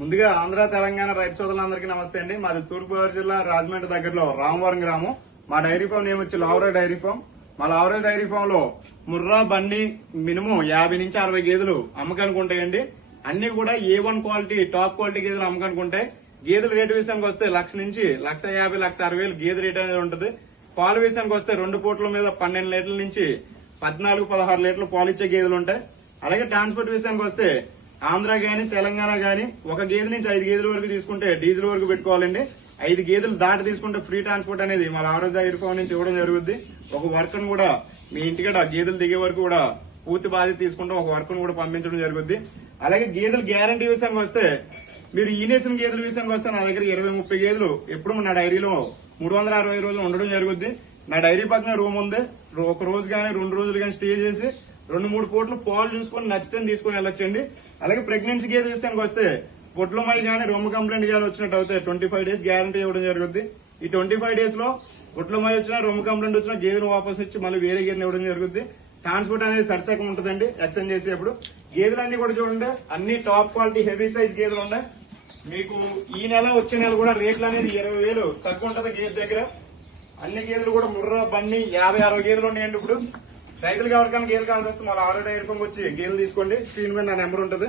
ముందుగా ఆంధ్ర తెలంగాణ రైతు సోదరులందరికీ నమస్తే అండి. మాది తూర్పుగోదావరి జిల్లా రాజమండ్రి దగ్గరలో రామవరం గ్రామం. మా డైరీ ఫామ్ నేమ్ వచ్చి లావరా డైరీ ఫామ్. మా లావరా డైరీ ఫామ్లో ముర్రా బండి మినిమం యాభై నుంచి అరవై గేదెలు అమ్మకానికి ఉంటాయండి. అన్ని కూడా A one quality top quality గేదెలు అమ్మకానికి ఉంటాయి. గేదెల రేటు విషయానికి వస్తే లక్ష నుంచి లక్ష యాభై లక్ష అరవై వేలు గేదె రేట్ అనేది ఉంటుంది. పాలు విషయానికి వస్తే రెండు పూట్ల మీద పన్నెండు లీటర్ల నుంచి పద్నాలుగు పదహారు లీటర్లు పాలు ఇచ్చే గేదెలు ఉంటాయి. అలాగే ట్రాన్స్పోర్ట్ విషయానికి వస్తే ఆంధ్ర కానీ తెలంగాణ కానీ ఒక గేదె నుంచి ఐదు గేదెల వరకు తీసుకుంటే డీజిల్ వరకు పెట్టుకోవాలండి. ఐదు గేదెలు దాటి తీసుకుంటే ఫ్రీ ట్రాన్స్పోర్ట్ అనేది మన ఆరోగ్య ఇరుకోవడం నుంచి ఇవ్వడం జరుగుద్ది. ఒక వర్కర్ కూడా మీ ఇంటికడ గేదెలు దిగే వరకు కూడా పూర్తి బాధ్యత తీసుకుంటే ఒక వర్కర్ కూడా పంపించడం జరుగుద్ది. అలాగే గేదెలు గ్యారంటీ విషయానికి వస్తే మీరు ఈనేసిన గేదెల విషయానికి వస్తే నా దగ్గర ఇరవై ముప్పై గేదెలు ఎప్పుడు నా డైరీలో మూడు వందల అరవై రోజులు ఉండడం జరుగుద్ది. నా డైరీ పక్కన రూమ్ ఉంది. ఒక రోజు కానీ రెండు రోజులు కానీ స్టే చేసి రెండు మూడు కోట్లు పాలు చూసుకొని నచ్చితే తీసుకొని వెళ్ళొచ్చండి. అలాగే ప్రెగ్నెన్సీ గేదె విషయానికి వస్తే పొట్ల మై కానీ రొమ్ము కంప్లైంట్ కానీ వచ్చినట్టు అయితే ట్వంటీ ఫైవ్ డేస్ గ్యారంటీ ఇవ్వడం జరుగుద్ది. ఈ ట్వంటీ ఫైవ్ డేస్లో పొట్ల మై వచ్చినా రొమ్ము కంప్లైంట్ వచ్చినా గేదెను వాపస్ ఇచ్చి మళ్ళీ వేరే గేదెని ఇవ్వడం జరుగుద్ది. ట్రాన్స్పోర్ట్ అనేది సరిసకం ఉంటుందండి ఎక్స్చేంజ్ చేసేప్పుడు. గేదెలన్నీ కూడా చూడండి అన్ని టాప్ క్వాలిటీ హెవీ సైజ్ గేదెలు ఉన్నాయి. మీకు ఈ నెల వచ్చే నెల కూడా రేట్లు అనేది ఇరవై వేలు తక్కువ ఉంటుంది గేదె దగ్గర. అన్ని గేదెలు కూడా ముర్రా బండి యాభై అరవై గేదెలు ఉన్నాయండి ఇప్పుడు. రైతులు కావడానికి గేలు కావాల్సి వస్తే మళ్ళీ ఆల్రెడీ డైరీ ఫామ్ వచ్చి గేలు తీసుకోండి. స్క్రీన్ మీద నా నెంబర్ ఉంటుంది.